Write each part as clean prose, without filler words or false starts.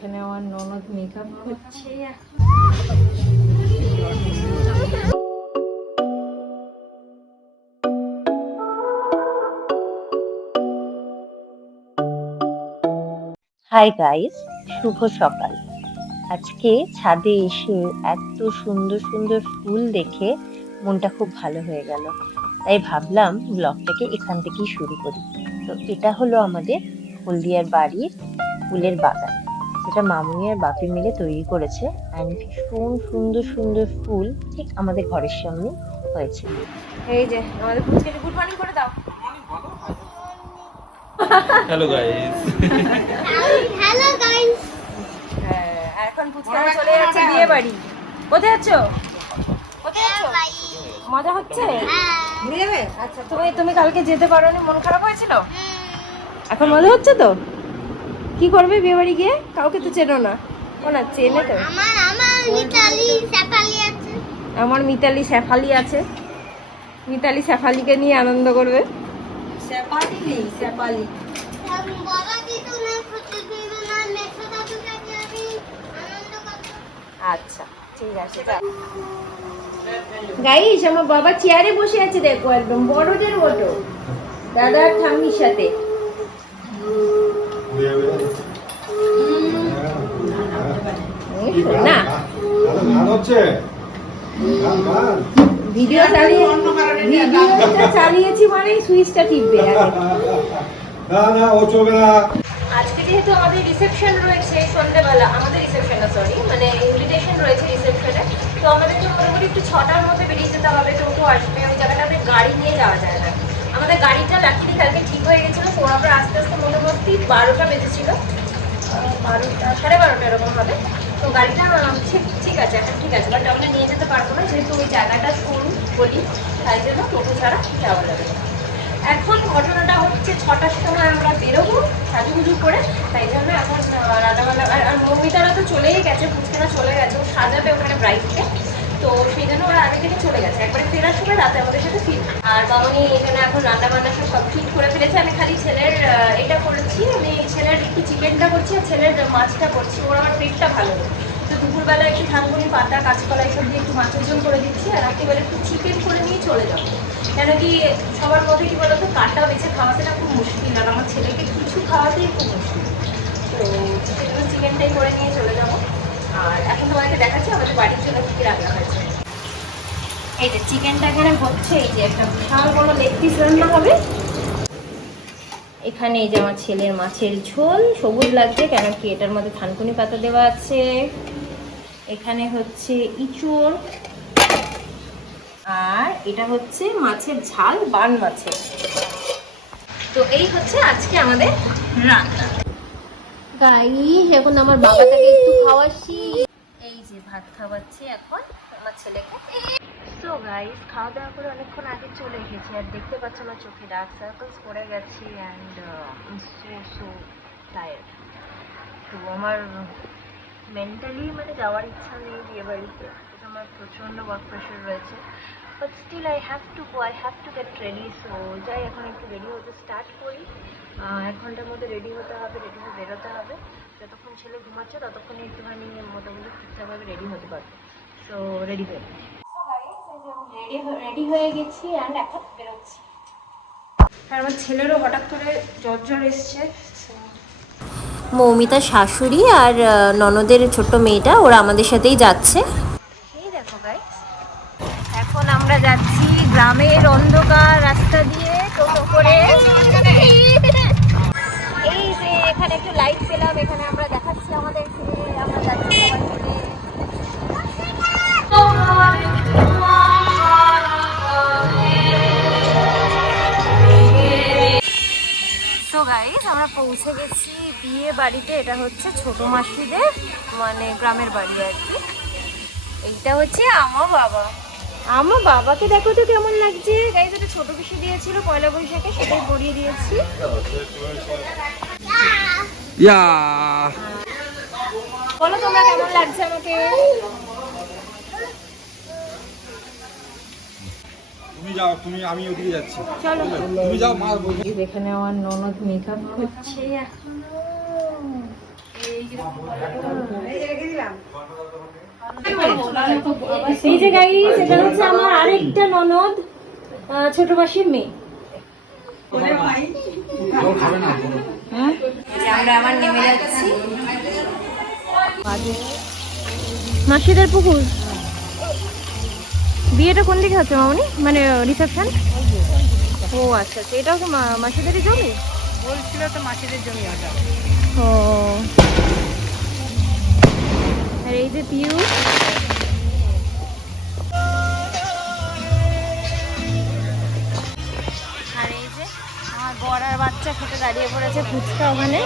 এখানে আমার ননদ মেকআপ করছে। হাই গাইস, শুভ সকাল। আজকে ছাদে এসে এত সুন্দর সুন্দর ফুল দেখে মনটা খুব ভালো হয়ে গেল। তাই ভাবলাম ব্লগটাকে এখান থেকেই শুরু করি। তো এটা হলো আমাদের হলদিয়ার বাড়ির ফুলের বাগান, যেটা মামুনি আর বাপি মিলে তৈরি করেছে। অ্যান্ড ভীষণ সুন্দর সুন্দর ফুল ঠিক আমাদের ঘরের সামনে হয়েছে। এই যে আমাদের ফুলকে গুড মর্নিং করে দাও। Hello guys. Hello guys. হ্যাঁ, এখন ফুচকা চলে যাচ্ছে বিয়ে বাড়ি। কোথায় যাচ্ছ? কোথায় যাচ্ছ? মজা হচ্ছে? ঘুরে যাবে? আচ্ছা, তুমি কালকে যেতে পারোনি, মন খারাপ হয়েছিল? এখন মজা হচ্ছে তো? কি করবে বিয়ে বাড়ি গিয়ে? কাউকে তো চেনো না। ও না চেনে তো। আমার মিতালি শেফালি আছে। মিতালি শেফালিকে নিয়ে আনন্দ করবে। শেফালি নেই, শেফালি। আচ্ছা ঠিক আছে। গাইস, আমার বাবা চেয়ারে বসে আছে, দেখো একদম বড়দের মতো, দাদার ঠাম্মির সাথে। না ভিডিও চালিয়েছি মানে সুইচটা টিপবে। আজকে যেহেতু আমাদের রিসেপশন রয়েছে সন্ধ্যেবেলা, আমাদের রিসেপশন না সরি মানে ইনভিটেশন রয়েছে রিসেপশনে, তো আমাদেরকে মোটামুটি একটু 6টার মধ্যে বেরিয়ে যেতে হবে। টোটো আসবে, ওই জায়গাটাতে গাড়ি নিয়ে যাওয়া যায় না। আমাদের গাড়িটা লাকিলি কালকে ঠিক হয়ে গেছিলো, তো আমরা আস্তে আস্তে মোটামুটি 12টা বেজেছিল, 12টা 12:30 এরকম হবে। তো গাড়িটা ঠিক আছে, এখন ঠিক আছে, বাট আমরা নিয়ে যেতে পারবো না, যেহেতু ওই জায়গাটা সরু বলি, তাই জন্য টোটো ছাড়া যাওয়া যাবে না। এখন ঘটনাটা হচ্ছে 6টার সময় আমরা বেরোবো সাজুগুজু করে, তাই জন্য এখন রান্নাবান্না। আর মৌমিতারা তো চলেই গেছে, ফুচকারা চলে গেছে, ও সাজাবে ওখানে ব্রাইডকে, তো সেই জন্য ওরা আগে থেকে চলে গেছে। একবারে ফেরার সময় রাতে আমাদের সাথে ফিরবে। আর বাবানি এখানে এখন রান্নাবান্না সব ঠিক করে ফেলেছে। আমি খালি ছেলের এটা করেছি, আমি ছেলের একটু চিকেনটা করছি আর ছেলের মাছটা করছি। ওর আমার পেটটা ভালো নেই, তো দুপুরবেলা একটু ধানগুনি পাতা কাঁচকলা এসব দিয়ে একটু মাছের ঝোল করে দিচ্ছি, আর রাত্রিবেলা একটু চিকেন করে নিয়ে চলে যাবো। কেন কি সবার মধ্যে কি বলতো, কাটা বেছে খাওয়াতেটা খুব মুশকিল, আর আমার ছেলেকে কিছু খাওয়াতেই খুব মুশকিল। তো চিকেনটাই করে নিয়ে চলে যাবো। আর এখন তোমাকে দেখাচ্ছি আমাদের বাড়ির জন্য কী রান্না হয়েছে। এই যে চিকেনটা এখানে হচ্ছে, এই যে একটা বিশাল বড় লেগ পিস রান্না হবে। এখানে এই যে আমার ছেলের মাছের ঝোল, সবুজ লাগছে কেন কি এটার মধ্যে থানকুনি পাতা দেওয়া আছে। এখানে হচ্ছে ইঁচড়, আর এটা হচ্ছে মাছের ঝাল, বান মাছের। তো এই হচ্ছে আজকে আমাদের রান্না। গাইস, এখন আমার বাবাটাকে একটু খাওয়াচ্ছি। এই যে ভাত খাওয়াচ্ছি এখন আমার ছেলেকে। সো গাইস, খাওয়া দাওয়া করে অনেকক্ষণ আগে চলে এসেছি, আর দেখতে পাচ্ছ আমার চোখে ডার্ক সার্কেলস পড়ে গেছে, অ্যান্ড সো টায়ার্ড। তো আমার মেন্টালি মানে যাওয়ার ইচ্ছা নেই বিয়ে বাড়িতে, আমার প্রচণ্ড ওয়ার্ক প্রেশার রয়েছে, but still I have to go, I have to get ready. So যাই এখন একটু রেডি হতে স্টার্ট করি। 1 ঘন্টার মধ্যে রেডি হতে হবে, রেডি হয়ে বেরোতে হবে। যতক্ষণ ছেলে ঘুমাচ্ছে ততক্ষণে একটুখানি মোটামুটি ঠিকঠাকভাবে রেডি হতে পারবো। সো রেডি হয়ে রেডি হয়ে গেছি, অ্যান্ড এখন বেরোচ্ছি। আর আমার ছেলেরও হঠাৎ করে জ্বর এসছে। মৌমিতার শাশুড়ি আর ননদের ছোট্ট মেয়েটা, ওরা আমাদের সাথেই যাচ্ছে। এই দেখো গাইস, এখন আমরা যাচ্ছি গ্রামের অন্ধকার রাস্তা দিয়ে টোটো করে। এই যে এখানে একটু লাইট পেলাম, এখানে আমরা দেখাচ্ছি আমাদেরকে, আমরা যাচ্ছি সবাই মিলে। তো গাইস, আমরা পৌঁছে গেছি বিয়ে বাড়িতে। এটা হচ্ছে ছোট মাসিদের মানে গ্রামের বাড়ি আর কি। এইটা হচ্ছে আমার বাবা। আমার বাবাকে দেখো তো কেমন লাগছে গাইস। এটা ছোট পিসি দিয়েছিল পয়লা বৈশাখে, সেটাই পরিয়ে দিয়েছি। বলো তোমরা কেমন লাগছে আমাকে। তুমি যাও, আমি ওদিকে যাচ্ছি। চলো তুমি যাও, মা বলবে। এখানে আমার ননদ মেকআপ করছে এখনো। এই যে এই যে গাইস, এটা হচ্ছে আমার আরেকটা ননদ, ছোট মাসির মেয়ে। আমরা আবার নেমে যাচ্ছি মাসিদের পুকুর। বিয়েটা কোন দিকে হচ্ছে মামনি, মানে রিসেপশন? ও আচ্ছা আচ্ছা, এটাও তো মাসিদেরই জমি বলছিল তো, মাসিদের জমি ওটা। ও, আর এই যে পিউ, আর এই যে আমার বড় আর বাচ্চা খেতে দাঁড়িয়ে পড়েছে ফুচকা ওখানে।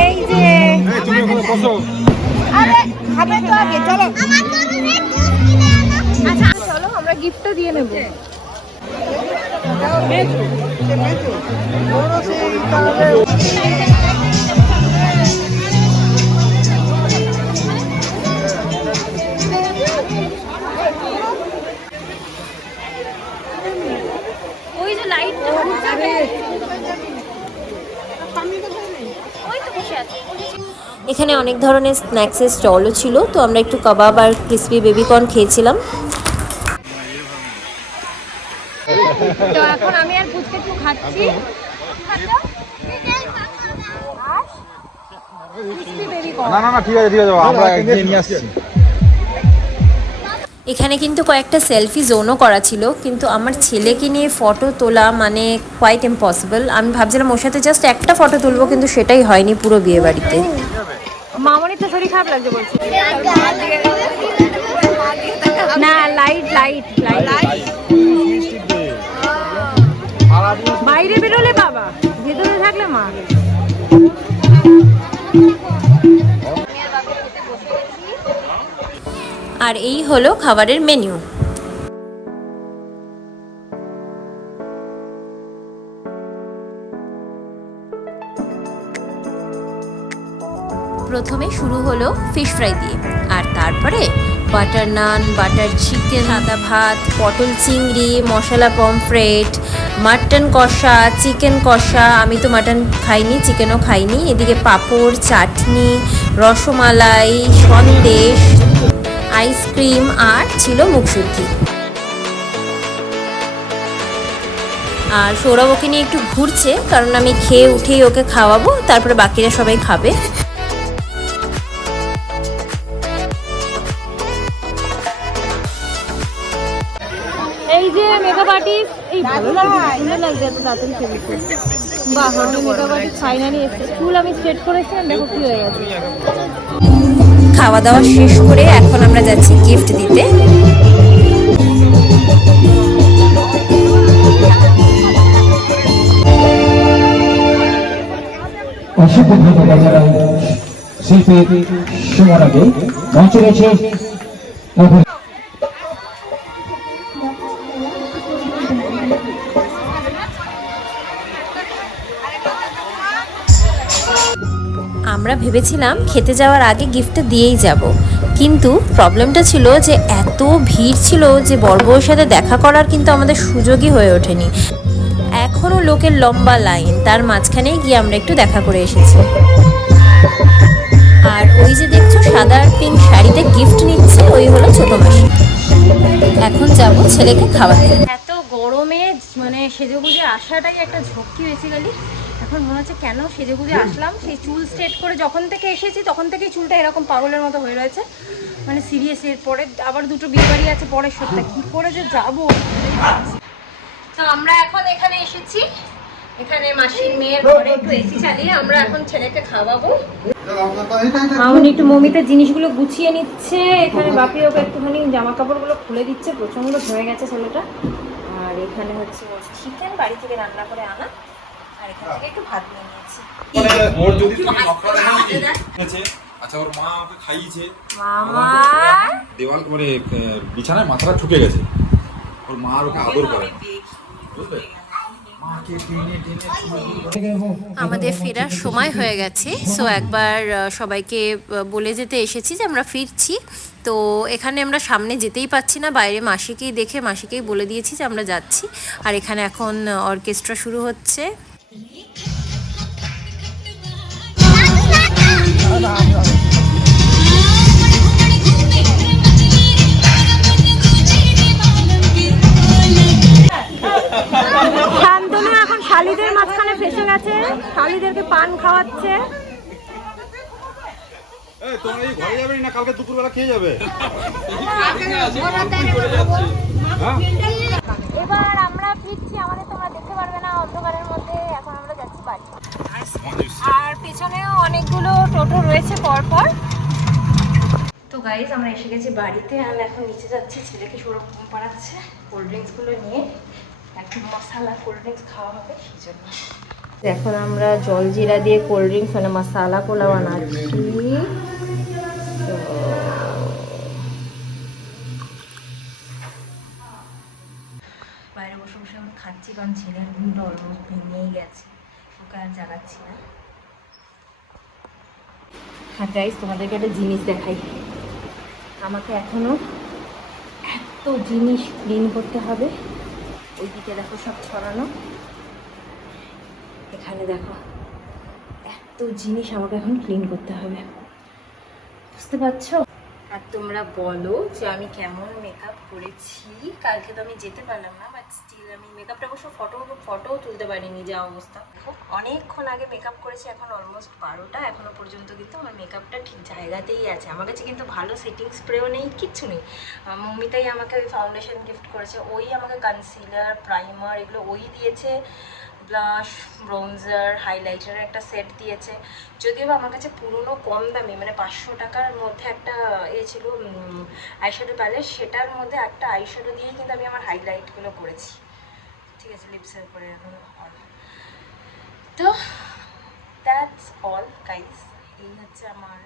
এই যে তুমি ওখানে বসো। আমার তো রেড জুস কিনে আনো। আচ্ছা চলো আমরা গিফটটা দিয়ে নেব। ওই যে লাইটটা এখানে অনেক ধরনের স্ন্যাক্সের স্টলও ছিল, তো আমরা একটু কাবাব আর ক্রিসপি বেবিকর্ন খেয়েছিলাম। তো এখন আমি আর ফুচকা একটু খাচ্ছি। না না না, ঠিক আছে ঠিক আছে, আমরা গিয়ে নিয়ে আসছি। এখানে কিন্তু কয়েকটা সেলফি জোনও করা ছিল, কিন্তু আমার ছেলেকে নিয়ে ফটো তোলা মানে কোয়াইট ইম্পসিবল। আমি ভাবছিলাম ওর সাথে জাস্ট একটা ফটো তুলবো, কিন্তু সেটাই হয়নি পুরো বিয়ে বাড়িতে। মামনির তো শরীর খারাপ লাগছে বলছি। না লাইট লাইট লাইট বাইরে বেরোলে বাবা, ভেতরে থাকলে মা। আর এই হলো খাবারের মেনু। প্রথমে শুরু হলো ফিশ ফ্রাই দিয়ে, আর তারপরে বাটার নান, বাটার চিকেন, সাদা ভাত, পটল চিংড়ি, মশলা পমফ্রেট, মাটন কষা, চিকেন কষা। আমি তো মাটন খাইনি, চিকেনও খাইনি। এদিকে পাঁপড়, চাটনি, রসমালাই, সন্দেশ, আইসক্রিম, আর ছিল মুখশুদ্ধি। আর সৌরভ ওকে নিয়ে একটু ঘুরছে, কারণ আমি খেয়ে উঠেই ওকে খাওয়াবো, তারপরে বাকিরা সবাই খাবে। এই যে মেকআপ আর্টিস্ট, এই ভালো লাগছে, সুন্দর লাগছে, এত তাড়াতাড়ি ছবি তুলতে। বাহ, আমি মেকআপ আর্টিস্ট ফাইনালি এসেছে। চুল আমি স্ট্রেট করেছিলাম, দেখো কি হয়ে গেছে। খাওয়া দাওয়া শেষ করে এখন আমরা যাচ্ছি গিফট দিতে। অসংখ্য ধন্যবাদ জানাই শিল্পী সুমনাকে। মঞ্চে রয়েছে আমরা ভেবেছিলাম খেতে যাওয়ার আগে গিফটটা দিয়েই যাব, কিন্তু প্রবলেমটা ছিল যে এত ভিড় ছিল যে বড়বউয়ের সাথে দেখা করার কিন্তু আমাদের সুযোগই হয়ে ওঠেনি। এখনও লোকের লম্বা লাইন, তার মাঝখানেই গিয়ে আমরা একটু দেখা করে এসেছি। আর ওই যে দেখছো সাদা আর পিঙ্ক শাড়িতে গিফট নিচ্ছে, ওই হলো ছোট মাসি। এখন যাব ছেলেকে খাওয়াতে। এত গরমে মানে সেজেগুজে আসাটাই একটা ঝক্কি বেসিক্যালি। এখন মনে হচ্ছে কেন সেজেগুজে আসলাম। সেই চুল স্ট্রেট করে যখন থেকে এসেছি তখন থেকেই চুলটা এরকম পাগলের মতো হয়ে রয়েছে। মানে সিরিয়াস, এর পরে আবার দুটো বিয়ে বাড়ি আছে পরের সপ্তাহে, কী করে যে যাবো। তো আমরা এখন এখানে এসেছি, এখানে মাসির মেয়ের ঘরে একটু এসি চালিয়ে আমরা এখন ছেলেকে খাওয়াবো। মামনি একটু মমিতার জিনিসগুলো গুছিয়ে নিচ্ছে, এখানে বাপি ওকে একটুখানি জামা কাপড়গুলো খুলে দিচ্ছে, প্রচন্ড ধরে গেছে ছেলেটা। আর এখানে হচ্ছে চিকেন বাড়ি থেকে রান্না করে আনা, আর এখান থেকে একটু ভাত নিয়ে নিয়েছি। ওর যদি তুমি নকরা দেখেছে, আচ্ছা ওর মা ওকে খাইয়েছে, মামা দেওয়াল মানে বিছানায় মাথাটা ঠুকে গেছে, ওর মা আর ওকে আদর করে, বুঝলে? মাকে টেনে টেনে আমাদের ফেরার সময় হয়ে গেছে, সো একবার সবাইকে বলে যেতে এসেছি যে আমরা ফিরছি। তো এখানে আমরা সামনে যেতেই পাচ্ছি না, বাইরে মাসিকেই দেখে মাসিকেই বলে দিয়েছি যে আমরা যাচ্ছি। আর এখানে এখন অর্কেস্ট্রা শুরু হচ্ছে। শান্তনু এখন শালিদের মাঝখানে ফেসে গেছে, শালিদেরকে পান খাওয়াচ্ছে। তোমরা এই ঘরে যাবে না কালকে দুপুরবেলা খেয়ে যাবে? এবার আমরা ফিরছি, আমাদের তোমরা দেখতে পারবে না অন্ধকারের মধ্যে। এখন আমরা যাচ্ছি বাড়ি, আর পেছনেও অনেকগুলো টোটো রয়েছে পরপর। তো গাইজ আমরা এসে গেছি বাড়িতে, আমি এখন নিচে যাচ্ছি, ছেলেকে সৌরভ ঘুম পাড়াচ্ছে। কোল্ড ড্রিঙ্কসগুলো নিয়ে একটা মশলা কোল্ড ড্রিঙ্কস খাওয়া হবে সেই জন্য। এখন আমরা জলজিরা দিয়ে কোল্ড ড্রিঙ্কস মানে মশলা পোলা বানাচ্ছি। বাইরে বসে বসে আমি খাচ্ছি, কারণ ছেলের ঘুমটা অলমোস্ট ভেঙেই গেছে, ওকে আর জাগাচ্ছি না। হ্যাঁ গাইজ, তোমাদেরকে একটা জিনিস দেখাই। আমাকে এখনো এত জিনিস ক্লিন করতে হবে। ওইদিকে দেখো সব ছড়ানো, এখানে দেখো এত জিনিস আমাকে এখন ক্লিন করতে হবে, বুঝতে পারছো? আর তোমরা বলো যে আমি কেমন মেকআপ করেছি। কালকে তো আমি যেতে পারলাম না, বাট স্টিল আমি মেকআপটা অবশ্য ফটোও তুলতে পারিনি, যা অবস্থা। খুব অনেকক্ষণ আগে মেকআপ করেছি, এখন অলমোস্ট 12টা, এখনও পর্যন্ত কিন্তু আমার মেকআপটা ঠিক জায়গাতেই আছে। আমার কাছে কিন্তু ভালো সেটিং স্প্রেও নেই, কিচ্ছু নেই। মমিতাই আমাকে ওই ফাউন্ডেশন গিফট করেছে, ওই আমাকে কনসিলার প্রাইমার এগুলো ওই দিয়েছে, ব্লাশ ব্রোঞ্জার হাইলাইটারের একটা সেট দিয়েছে। যদিও আমার কাছে পুরনো কম দামি মানে 500 টাকার মধ্যে একটা ছিল আইশ্যাডো প্যালেট, সেটার মধ্যে একটা আইশ্যাডো দিয়েই কিন্তু আমি আমার হাইলাইটগুলো করেছি। ঠিক আছে, লিপসের উপরে এখন অল। তো দ্যাটস অল গাইস, এই হচ্ছে আমার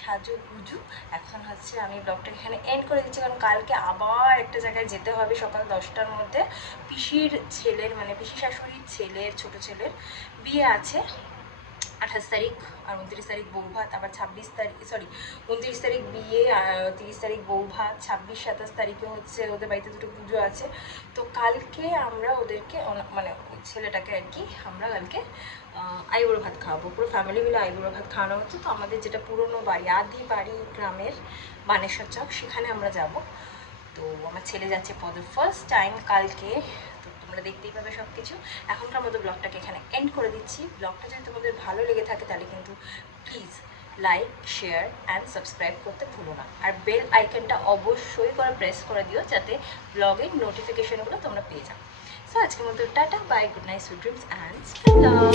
সাজুগুজু। এখন হচ্ছে আমি ব্লগটা এখানে এন্ড করে দিচ্ছি, কারণ কালকে আবার একটা জায়গায় যেতে হবে সকাল 10টার মধ্যে। পিসির ছেলের মানে পিসি শাশুড়ির ছেলের ছোটো ছেলের বিয়ে আছে 28 তারিখ, আর 29 তারিখ বৌভাত, আবার 29 তারিখ বিয়ে, আর 30 তারিখ বৌভাত, 26-27 তারিখে হচ্ছে ওদের বাড়িতে দুটো পুজো আছে। তো কালকে আমরা ওদেরকে মানে ছেলেটাকে আর কি আমরা কালকে আইবুড়ো ভাত খাওয়াবো, পুরো ফ্যামিলি মিলে আইবুড়ো ভাত খাওয়ানো হচ্ছে। তো আমাদের যেটা পুরনো বাড়ি, আদি বাড়ি গ্রামের বানেশ্বর চক, সেখানে আমরা যাব। তো আমার ছেলে যাচ্ছে ফর দ্য ফার্স্ট টাইম কালকে। তো তোমরা দেখতেই পাবে সব কিছু। এখনকার মতো ব্লগটাকে এখানে এন্ড করে দিচ্ছি। ব্লগটা যদি তোমাদের ভালো লেগে থাকে তাহলে কিন্তু please like, share and subscribe করতে ভুলো না। আর বেল আইকনটা অবশ্যই করে প্রেস করে দিও, যাতে ব্লগের নোটিফিকেশনগুলো তোমরা পেয়ে যাও। সো আজকের মতো tata, bye, good night, sweet dreams and love.